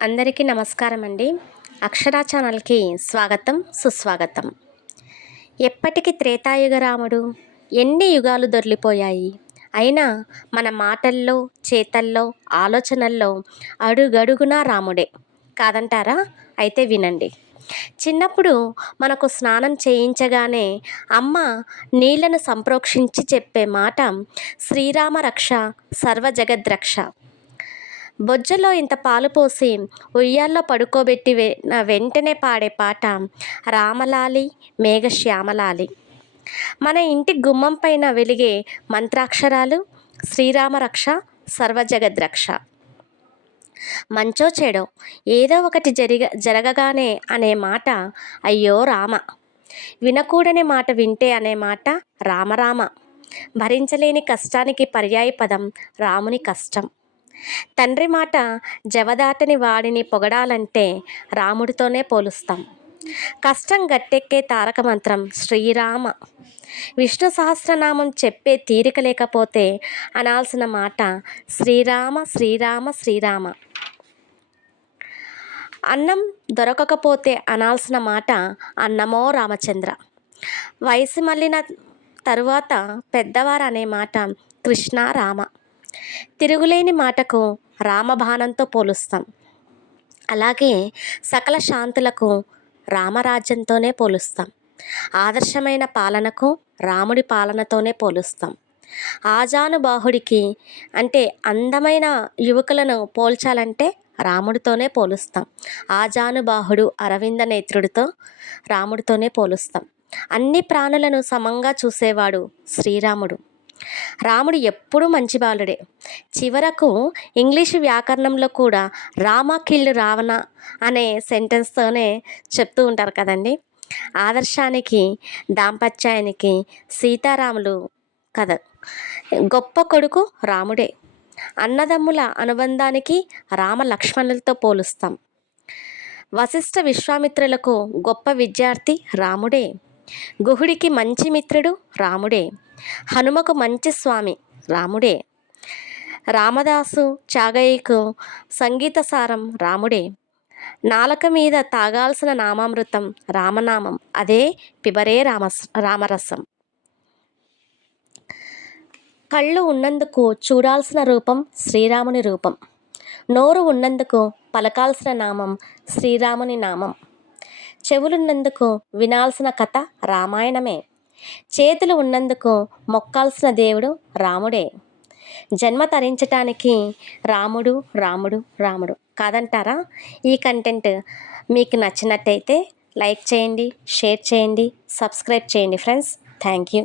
అందరికీ నమస్కారం అండి. అక్షరా ఛానల్కి స్వాగతం, సుస్వాగతం. ఎప్పటికి త్రేతాయుగ రాముడు, ఎన్ని యుగాలు దొర్లిపోయాయి, అయినా మన మాటల్లో, చేతల్లో, ఆలోచనల్లో అడుగడుగునా రాముడే కాదంటారా? అయితే వినండి. చిన్నప్పుడు మనకు స్నానం చేయించగానే అమ్మ నీళ్లను సంప్రోక్షించి చెప్పే మాట శ్రీరామ రక్ష సర్వజగద్రక్ష. బొజ్జలో ఇంత పాలు పోసి ఉయ్యాల్లో పడుకోబెట్టి వెంటనే పాడే పాట రామలాలి మేఘశ్యామలాలి. మన ఇంటి గుమ్మం పైన వెలిగే మంత్రాక్షరాలు శ్రీరామరక్ష సర్వజగద్రక్ష. మంచో చెడో ఏదో ఒకటి జరగగానే అనే మాట అయ్యో రామ. వినకూడని మాట వింటే అనే మాట రామరామ. భరించలేని కష్టానికి పర్యాయ పదం రాముని కష్టం. తండ్రి మాట జవదాటని వాడిని పొగడాలంటే రాముడితోనే పోలుస్తాం. కష్టం గట్టెక్కే తారక మంత్రం శ్రీరామ. విష్ణు సహస్రనామం చెప్పే తీరిక లేకపోతే అనాల్సిన మాట శ్రీరామ శ్రీరామ శ్రీరామ. అన్నం దొరకకపోతే అనాల్సిన మాట అన్నమో రామచంద్ర. వయసు మళ్ళిన తరువాత పెద్దవారు అనే మాట కృష్ణ రామ. తిరుగులేని మాటకు రామబాణంతో పోలుస్తాం. అలాగే సకల శాంతులకు రామరాజ్యంతోనే పోలుస్తాం. ఆదర్శమైన పాలనకు రాముడి పాలనతోనే పోలుస్తాం. ఆజానుబాహుడికి అంటే అందమైన యువకులను పోల్చాలంటే రాముడితోనే పోలుస్తాం. ఆజానుబాహుడు అరవింద నేత్రుడితో రాముడితోనే పోలుస్తాం. అన్ని ప్రాణులను సమంగా చూసేవాడు శ్రీరాముడు. రాముడు ఎప్పుడూ మంచి బాలుడే. చివరకు ఇంగ్లీషు వ్యాకరణంలో కూడా రామ కిల్డ్ రావణ అనే సెంటెన్స్తోనే చెప్తూ ఉంటారు కదండి. ఆదర్శానికి, దాంపత్యానికి సీతారాములు కథ. గొప్ప కొడుకు రాముడే. అన్నదమ్ముల అనుబంధానికి రామ లక్ష్మణులతో పోలుస్తాం. వశిష్ఠ విశ్వామిత్రులకు గొప్ప విద్యార్థి రాముడే. గుహుడికి మంచి మిత్రుడు రాముడే. హనుమకు మంచి స్వామి రాముడే. రామదాసు చాగయ్యకు సంగీత సారం రాముడే. నాలుక మీద తాగాల్సిన నామామృతం రామనామం, అదే పిబరే రామరసం. కళ్ళు ఉన్నందుకు చూడాల్సిన రూపం శ్రీరాముని రూపం. నోరు ఉన్నందుకు పలకాల్సిన నామం శ్రీరాముని నామం. చెవులున్నందుకు వినాల్సిన కథ రామాయణమే. చేతులు ఉన్నందుకు మొక్కాల్సిన దేవుడు రాముడే. జన్మ తరించటానికి రాముడు రాముడు రాముడు కాదంటారా? ఈ కంటెంట్ మీకు నచ్చినట్టయితే లైక్ చేయండి, షేర్ చేయండి, సబ్స్క్రైబ్ చేయండి ఫ్రెండ్స్. Thank you.